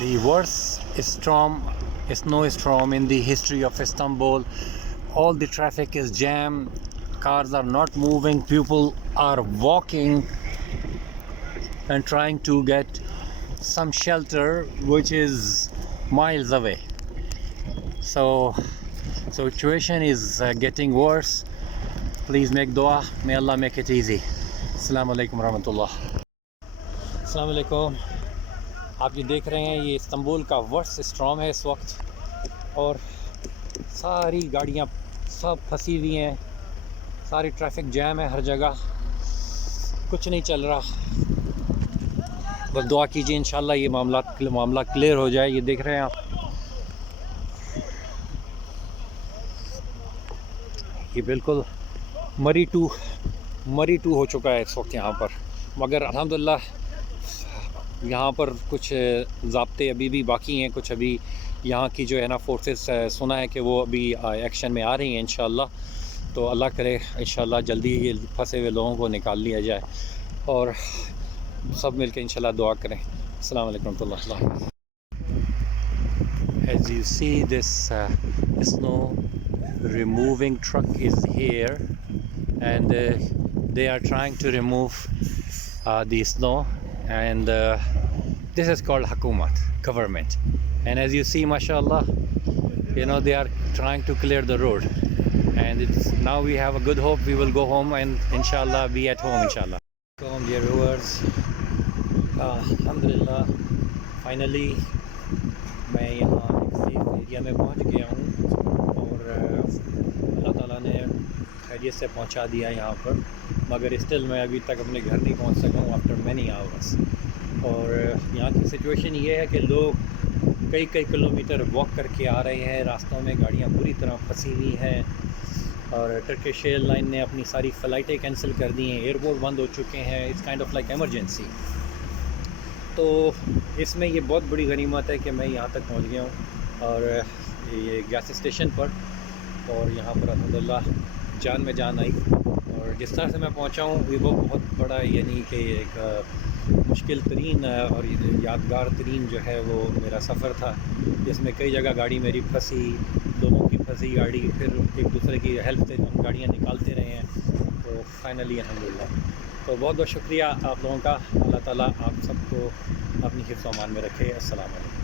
The worst snowstorm in the history of Istanbul. All the traffic is jammed. Cars are not moving. People are walking and trying to get some shelter, which is miles away. So, situation is getting worse. Please make dua. May Allah make it easy. Assalamu alaikum warahmatullah. Assalamu alaikum. आप ये देख रहे हैं, ये Istanbul का worst storm है इस वक्त, और सारी गाड़ियाँ सब फंसी हुई हैं, सारी ट्रैफिक जैम है, हर जगह कुछ नहीं चल रहा। बस दुआ कीजिए इंशाल्लाह ये मामला क्लियर हो जाए। ये देख रहे हैं आप, ये बिल्कुल मरी टू हो चुका है इस वक्त यहाँ पर। मगर अल्हम्दुलिल्लाह यहाँ पर कुछ ज़ाब्ते अभी भी बाकी हैं, कुछ अभी यहाँ की जो है ना फोर्सेस सुना है कि वो अभी एक्शन में आ रही हैं इंशाल्लाह। तो अल्लाह करे इंशाल्लाह जल्दी ये फंसे हुए लोगों को निकाल लिया जाए और सब मिलकर इंशाल्लाह दुआ करें। अस्सलाम वालेकुम रहमतुल्लाह। As you see, this snow removing truck is here, and they are trying to remove the snow, and this is called Hakumat, government. And as you see, mashallah, you know, they are trying to clear the road, and now we have a good hope we will go home and inshallah be at home inshallah. Welcome dear viewers. Alhamdulillah, finally मैं यहाँ एक safe area में पहुँच गया हूँ और अल्लाह ताला ने खैरियत से पहुँचा दिया यहाँ पर। मगर स्टिल मैं अभी तक अपने घर नहीं पहुँच सका हूँ आफ्टर मैनी आवर्स। और यहाँ की सिचुएशन ये है कि लोग कई किलोमीटर वॉक करके आ रहे हैं, रास्तों में गाड़ियाँ पूरी तरह फंसी हुई हैं, और टर्किश एयरलाइन ने अपनी सारी फ़्लाइटें कैंसिल कर दी हैं, एयरपोर्ट बंद हो चुके हैं। It's kind of like emergency. तो इसमें ये बहुत बड़ी गनीमत है कि मैं यहाँ तक पहुँच गया हूँ और ये गैस स्टेशन पर, और यहाँ पर अल्हम्दुलिल्लाह जान में जान आई। और जिस तरह से मैं पहुँचा हूँ ये वो बहुत बड़ा, यानी कि एक मुश्किल तरीन और यादगार तरीन जो है वो मेरा सफ़र था, जिसमें कई जगह गाड़ी मेरी फंसी, लोगों की फंसी गाड़ी, फिर एक दूसरे की हेल्प से हम गाड़ियाँ निकालते रहे हैं। तो फाइनली अल्हम्दुलिल्लाह। तो बहुत बहुत शुक्रिया आप लोगों का। अल्लाह ताला आप सबको अपनी हिफ्ज़-ओ-अमान में रखे। अस्सलाम वालेकुम।